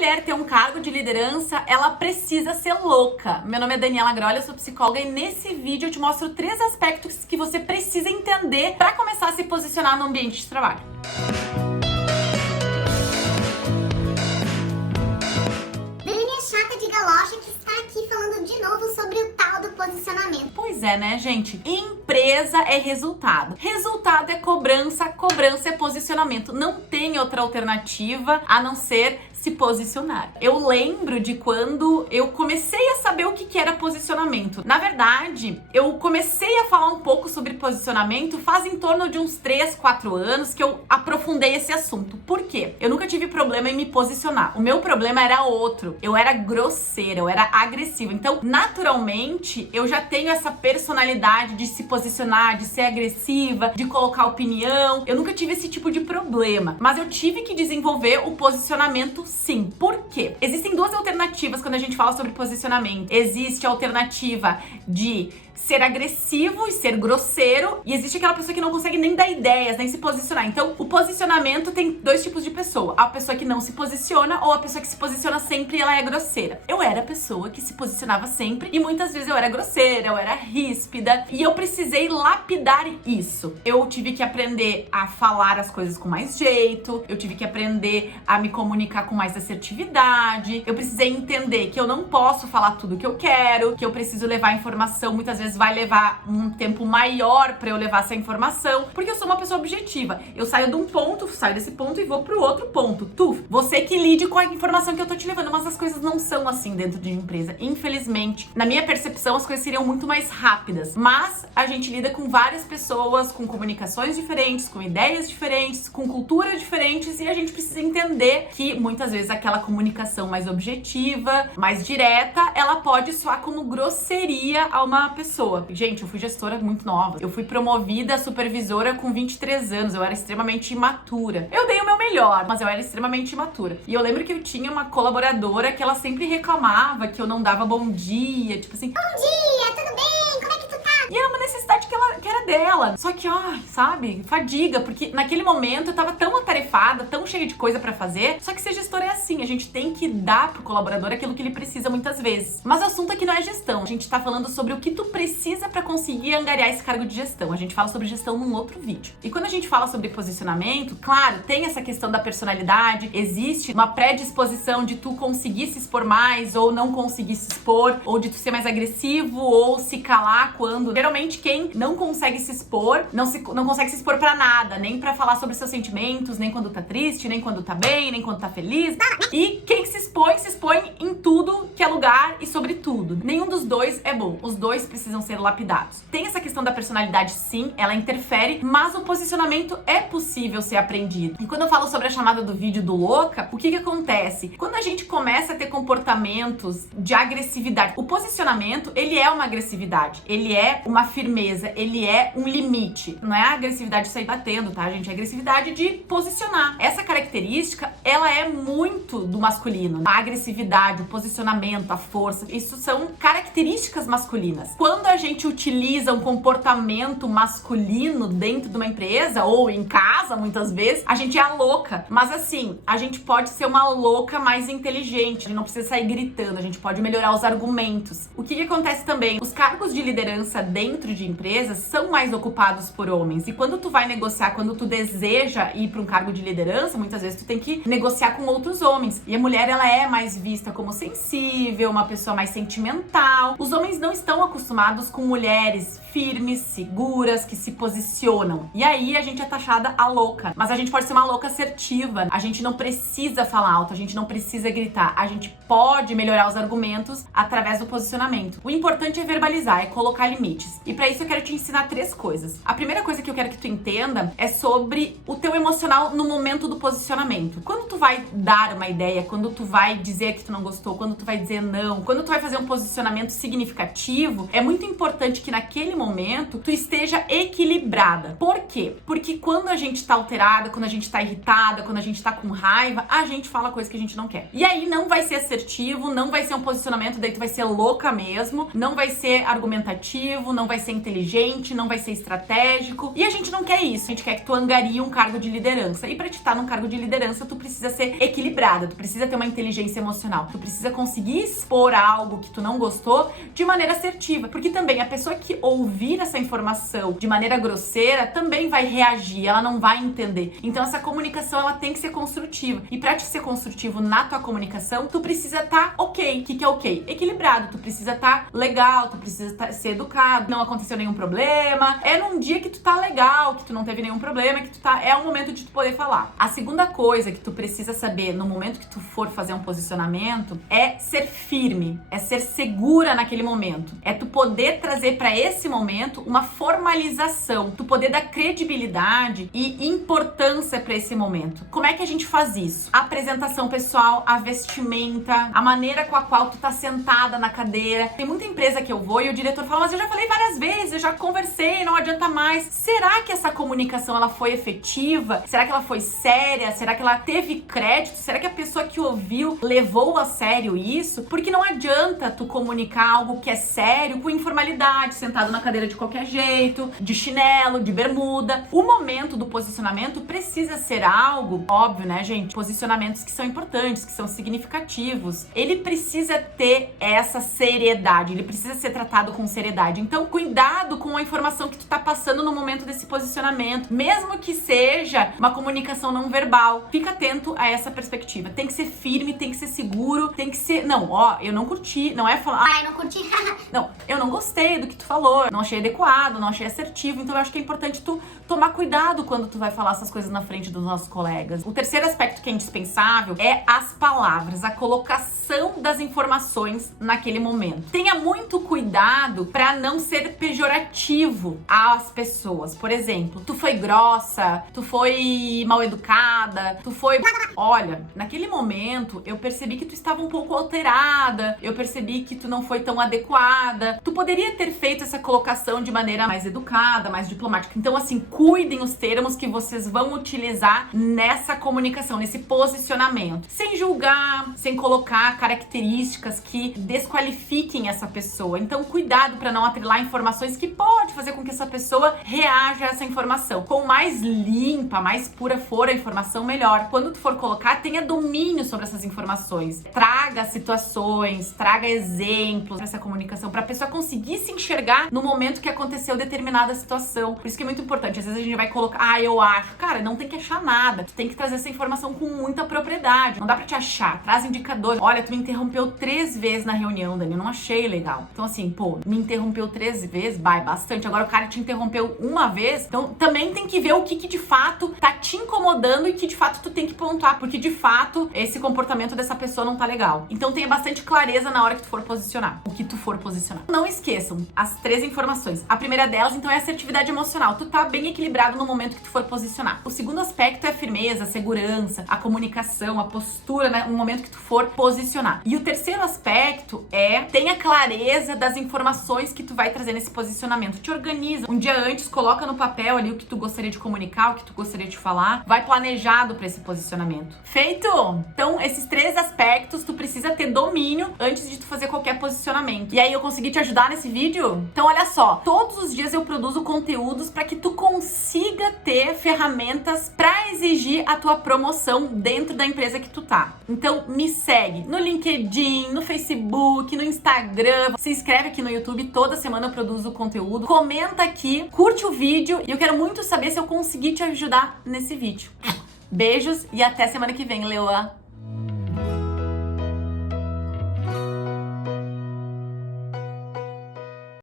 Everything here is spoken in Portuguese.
mulher ter um cargo de liderança, ela precisa ser louca. Meu nome é Daniela Grolli, eu sou psicóloga e nesse vídeo eu te mostro 3 aspectos que você precisa entender para começar a se posicionar no ambiente de trabalho. Dani chata de galocha que está aqui falando de novo sobre o tal do posicionamento. Pois é, né, gente? Empresa é resultado. Resultado é cobrança, cobrança é posicionamento. Não tem outra alternativa a não ser se posicionar. Eu lembro de quando eu comecei a saber o que era posicionamento. Na verdade, eu comecei a falar um pouco sobre posicionamento faz em torno de uns 3, 4 anos que eu aprofundei esse assunto. Por quê? Eu nunca tive problema em me posicionar. O meu problema era outro. Eu era grosseira, eu era agressiva. Então, naturalmente, eu já tenho essa personalidade de se posicionar, de ser agressiva, de colocar opinião. Eu nunca tive esse tipo de problema. Mas eu tive que desenvolver o posicionamento sim. Por quê? Existem 2 alternativas quando a gente fala sobre posicionamento. Existe a alternativa de ser agressivo e ser grosseiro, e existe aquela pessoa que não consegue nem dar ideias, nem se posicionar. Então, o posicionamento tem 2 tipos de pessoa. A pessoa que não se posiciona ou a pessoa que se posiciona sempre e ela é grosseira. Eu era a pessoa que se posicionava sempre e muitas vezes eu era grosseira, eu era ríspida e eu precisei lapidar isso. Eu tive que aprender a falar as coisas com mais jeito, eu tive que aprender a me comunicar com mais assertividade, eu precisei entender que eu não posso falar tudo que eu quero, que eu preciso levar a informação, muitas vezes vai levar um tempo maior pra eu levar essa informação, porque eu sou uma pessoa objetiva. Eu saio de um ponto, saio desse ponto e vou pro outro ponto. Você que lide com a informação que eu tô te levando, mas as coisas não são assim dentro de uma empresa. Infelizmente, na minha percepção, as coisas seriam muito mais rápidas, mas a gente lida com várias pessoas, com comunicações diferentes, com ideias diferentes, com culturas diferentes, e a gente precisa entender que muitas vezes aquela comunicação mais objetiva, mais direta, ela pode soar como grosseria a uma pessoa. Gente, eu fui gestora muito nova. Eu fui promovida a supervisora com 23 anos. Eu era extremamente imatura. Eu dei o meu melhor, mas eu era extremamente imatura. E eu lembro que eu tinha uma colaboradora que ela sempre reclamava que eu não dava bom dia, tipo assim, Bom dia, tudo bem? Como é que tu tá? e era uma necessidade que era dela. Só que, sabe, fadiga, porque naquele momento eu tava tão atarefada, tão cheia de coisa pra fazer. Só que ser gestor é assim, a gente tem que dar pro colaborador aquilo que ele precisa muitas vezes. Mas o assunto aqui não é gestão. A gente tá falando sobre o que tu precisa pra conseguir angariar esse cargo de gestão. A gente fala sobre gestão num outro vídeo. E quando a gente fala sobre posicionamento, claro, tem essa questão da personalidade, existe uma predisposição de tu conseguir se expor mais ou não conseguir se expor, ou de tu ser mais agressivo ou se calar quando... Geralmente quem não consegue se expor, não consegue se expor pra nada, nem pra falar sobre seus sentimentos, nem quando tá triste, nem quando tá bem, nem quando tá feliz. E quem se expõe em tudo que é lugar e sobre tudo. Nenhum dos 2 é bom. Os 2 precisam ser lapidados. Tem essa questão da personalidade, sim, ela interfere, mas o posicionamento é possível ser aprendido. E quando eu falo sobre a chamada do vídeo do louca, o que acontece? Quando a gente começa a ter comportamentos de agressividade, o posicionamento, ele é uma agressividade, ele é uma firmeza, ele é um limite. Não é a agressividade de sair batendo, tá, gente? É a agressividade de posicionar. Essa característica, ela é muito do masculino. A agressividade, o posicionamento, a força, isso são características masculinas. Quando a gente utiliza um comportamento masculino dentro de uma empresa ou em casa, muitas vezes, a gente é a louca. Mas assim, a gente pode ser uma louca mais inteligente. A gente não precisa sair gritando, a gente pode melhorar os argumentos. O que acontece também? Os cargos de liderança dentro de empresas são mais ocupados por homens. E quando tu vai negociar, quando tu deseja ir para um cargo de liderança, muitas vezes tu tem que negociar com outros homens. E a mulher, ela é mais vista como sensível, uma pessoa mais sentimental. Os homens não estão acostumados com mulheres firmes, seguras, que se posicionam. E aí a gente é taxada a louca. Mas a gente pode ser uma louca assertiva. A gente não precisa falar alto, a gente não precisa gritar. A gente pode melhorar os argumentos através do posicionamento. O importante é verbalizar, é colocar limites. E pra isso eu quero te ensinar 3 coisas. A primeira coisa que eu quero que tu entenda é sobre o teu emocional no momento do posicionamento. Quando tu vai dar uma ideia, quando tu vai dizer que tu não gostou, quando tu vai dizer não, quando tu vai fazer um posicionamento significativo, é muito importante que naquele momento tu esteja equilibrada. Por quê? Porque quando a gente tá alterada, quando a gente tá irritada, quando a gente tá com raiva, a gente fala coisa que a gente não quer. E aí não vai ser assertivo, não vai ser um posicionamento, daí tu vai ser louca mesmo, não vai ser argumentativo, não vai ser inteligente, não vai ser estratégico. E a gente não quer isso, a gente quer que tu angarie um cargo de liderança. E pra te estar num cargo de liderança, tu precisa ser equilibrada, tu precisa ter uma inteligência emocional, tu precisa conseguir expor algo que tu não gostou de maneira assertiva, porque também a pessoa que ouvir essa informação de maneira grosseira também vai reagir, ela não vai entender. Então essa comunicação, ela tem que ser construtiva. E pra te ser construtivo na tua comunicação, tu precisa estar ok. O que é ok? Equilibrado, tu precisa estar legal, tu precisa ser educado, não aconteceu nenhum problema, é num dia que tu tá legal, que tu não teve nenhum problema, que tu tá, é o momento de tu poder falar. A segunda coisa que tu precisa saber no momento que tu for fazer um posicionamento é ser firme, é ser segura naquele momento, é tu poder trazer pra esse momento uma formalização, tu poder dar credibilidade e importância pra esse momento. Como é que a gente faz isso? A apresentação pessoal, a vestimenta, a maneira com a qual tu tá sentada na cadeira. Tem muita empresa que eu vou e o diretor fala, mas eu já falei várias vezes, eu já conversei, não adianta mais. Será que essa comunicação, ela foi efetiva? Será que ela foi séria? Será que ela teve crédito? Será que a pessoa que ouviu levou a sério isso? Porque não adianta tu comunicar algo que é sério com informalidade, sentado na cadeira de qualquer jeito, de chinelo, de bermuda. O momento do posicionamento precisa ser algo, óbvio, né, gente? Posicionamentos que são importantes, que são significativos. Ele precisa ter essa seriedade, ele precisa ser tratado com seriedade. Então, cuidado com a informação que tu tá passando no momento desse posicionamento, mesmo que seja uma comunicação não verbal. Fica atento a essa perspectiva. Tem que ser firme, tem que ser seguro, tem que ser... Não, ó, eu não curti, não é falar... Ai, não curti. Não, eu não gostei do que tu falou, não achei adequado, não achei assertivo, então eu acho que é importante tu tomar cuidado quando tu vai falar essas coisas na frente dos nossos colegas. O terceiro aspecto que é indispensável é as palavras, a colocação das informações naquele momento. Tenha muito cuidado pra não ser pejorativo às pessoas. Por exemplo, tu foi grossa, tu foi mal educada, tu foi... Olha, naquele momento eu percebi que tu estava um pouco alterada, eu percebi que tu não foi tão adequada. Tu poderia ter feito essa colocação de maneira mais educada, mais diplomática. Então, assim, cuidem os termos que vocês vão utilizar nessa comunicação, nesse posicionamento. Sem julgar, sem colocar características que desqualifiquem essa pessoa. Então, cuidado para não atrelar informações que pode fazer com que essa pessoa reaja a essa informação. Com mais limpa, mais pura for a informação, melhor. Quando tu for colocar, tenha domínio sobre essas informações. Traga situações, traga exemplos para essa comunicação, para a pessoa conseguir se enxergar no momento que aconteceu determinada situação. Por isso que é muito importante. Às vezes a gente vai colocar, eu acho. Cara, não tem que achar nada. Tu tem que trazer essa informação com muita propriedade. Não dá pra te achar. Traz indicadores. Olha, tu me interrompeu 3 vezes na reunião, Dani. Eu não achei legal. Então, assim, pô, me interrompeu 3 vezes, vai, bastante. Agora o cara te interrompeu uma vez. Então, também tem que ver o que de fato tá te incomodando e que de fato tu tem que pontuar. Porque de fato, esse comportamento dessa pessoa não tá legal. Então, tenha bastante clareza na hora que tu for posicionar. O que tu for posicionar. Não esqueçam as 3 informações. A primeira delas, então, é a assertividade emocional. Tu tá bem equilibrado no momento que tu for posicionar. O segundo aspecto é a firmeza, a segurança, a comunicação, a postura, né? No momento que tu for posicionar. E o terceiro aspecto é tenha clareza das informações que tu vai trazer nesse posicionamento. Te organiza. Um dia antes, coloca no papel ali o que tu gostaria de comunicar, o que tu gostaria de falar. Vai planejado pra esse posicionamento. Feito? Então, esses 3 aspectos tu precisa ter domínio antes de tu fazer qualquer posicionamento. E aí, eu consegui te ajudar nesse vídeo? Então, olha só. Todos os dias eu produzo conteúdos pra que tu consiga ter ferramentas pra exigir a tua promoção dentro da empresa que tu tá. Então, me segue no LinkedIn, no Facebook, no Instagram. Se inscreve aqui no YouTube. Toda semana eu produzo conteúdo. Comenta aqui, curte o vídeo. E eu quero muito saber se eu consegui te ajudar nesse vídeo. Beijos e até semana que vem, Leoa!